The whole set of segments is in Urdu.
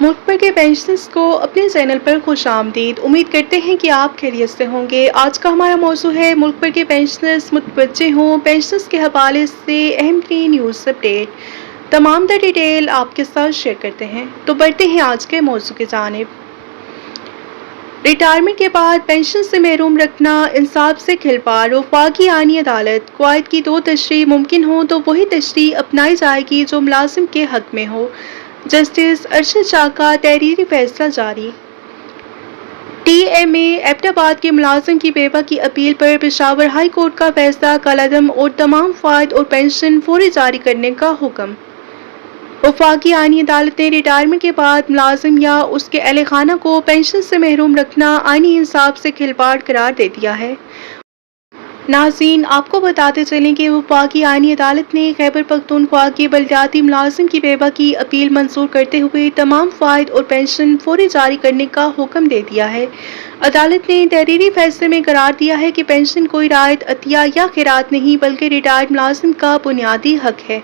ملک بھر کے پینشنرز کو اپنے چینل پر خوش آمدید۔ امید کرتے ہیں کہ آپ خیریت سے ہوں گے۔ آج کا ہمارا موضوع ہے ملک بھر کے پینشنرز متوجہ ہوں، پینشنرز کے حوالے سے اہم ترین نیوز اپڈیٹ۔ تمام تر ڈیٹیل آپ کے ساتھ شیئر کرتے ہیں۔ تو بڑھتے ہیں آج کے موضوع کی جانب۔ ریٹائرمنٹ کے بعد پینشن سے محروم رکھنا انصاف سے کھلواڑ۔ وفاقی آئینی عدالت قواعد کی 2 تشریح ممکن ہو تو وہی تشریح اپنائی جائے گی جو ملازم کے حق میں ہو۔ جسٹس ارشد شاہ کا تحریری فیصلہ جاری۔ ٹی ایم اے ایبٹ آباد کے ملازم کی بیوہ کی اپیل پر پشاور ہائی کورٹ کا فیصلہ کالعدم اور تمام فوائد اور پینشن فوری جاری کرنے کا حکم۔ وفاقی آئینی عدالت نے ریٹائرمنٹ کے بعد ملازم یا اس کے اہل خانہ کو پینشن سے محروم رکھنا آئینی انصاف سے کھلواڑ قرار دے دیا ہے۔ ناظرین، آپ کو بتاتے چلیں کہ وفاقی آئینی عدالت نے خیبر پختونخوا کے بلدیاتی ملازم کی بیوہ کی اپیل منظور کرتے ہوئے تمام فوائد اور پینشن فوری جاری کرنے کا حکم دے دیا ہے۔ عدالت نے تحریری فیصلے میں قرار دیا ہے کہ پینشن کوئی رعایت عطیہ یا خیرات نہیں بلکہ ریٹائرڈ ملازم کا بنیادی حق ہے۔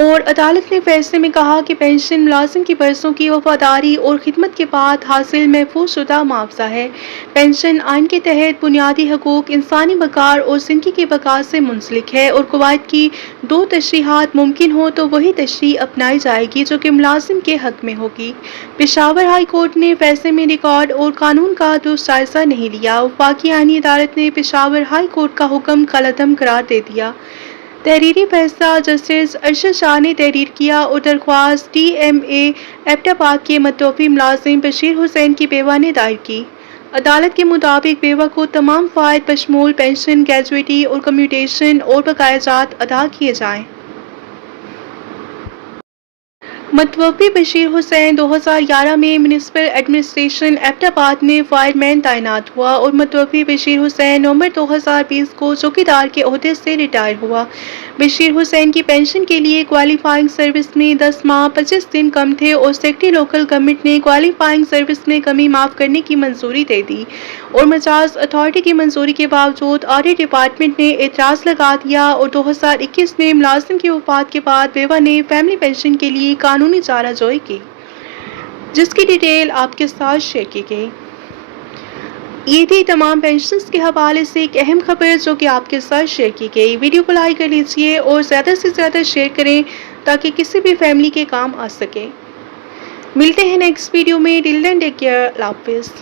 اور عدالت نے فیصلے میں کہا کہ پینشن ملازم کی برسوں کی وفاداری اور خدمت کے بعد حاصل محفوظ شدہ معاوضہ ہے۔ پینشن آئین کے تحت بنیادی حقوق، انسانی وقار اور زندگی کی بقا سے منسلک ہے اور قواعد کی 2 تشریحات ممکن ہوں تو وہی تشریح اپنائی جائے گی جو کہ ملازم کے حق میں ہوگی۔ پشاور ہائی کورٹ نے فیصلے میں ریکارڈ اور قانون کا درست جائزہ نہیں لیا۔ وفاقی آئینی عدالت نے پشاور ہائی کورٹ کا حکم کالعدم قرار دے دیا۔ تحریری فیصلہ جسٹس ارشد شاہ نے تحریر کیا اور درخواست ٹی ایم اے ایبٹ آباد کے متوفی ملازم بشیر حسین کی بیوہ نے دائر کی۔ عدالت کے مطابق بیوہ کو تمام فوائد بشمول پینشن، گریجویٹی اور کمیوٹیشن اور بقایا جات ادا کیے جائیں۔ متوفی بشیر حسین 2011 میں میونسپل ایڈمنسٹریشن ایبٹ آباد میں فائر مین تعینات ہوا اور متوفی بشیر حسین نومبر 2020 کو چوکیدار کے عہدے سے ریٹائر ہوا۔ بشیر حسین کی پینشن کے لیے کوالیفائنگ سروس میں 10 ماہ 25 دن کم تھے اور سیکرٹری لوکل گورنمنٹ نے کوالیفائنگ سروس میں کمی معاف کرنے کی منظوری دے دی اور مجاز اتھارٹی کی منظوری کے باوجود آڈٹ ڈپارٹمنٹ نے اعتراض لگا دیا اور 2021 میں ملازم کی وفات کے بعد بیوہ نے فیملی پینشن کے لیے قانونی چارہ جوئی کی، جس کی ڈیٹیل آپ کے ساتھ شیئر کی گئی۔ یہ تھی تمام پینشنز کے حوالے سے ایک اہم خبر جو کہ آپ کے ساتھ شیئر کی گئی۔ ویڈیو کو لائک کر لیجئے اور زیادہ سے زیادہ شیئر کریں تاکہ کسی بھی فیملی کے کام آ سکے۔ ملتے ہیں نیکسٹ ویڈیو میں۔ ٹل دین ٹیک کیئر، اللہ حافظ۔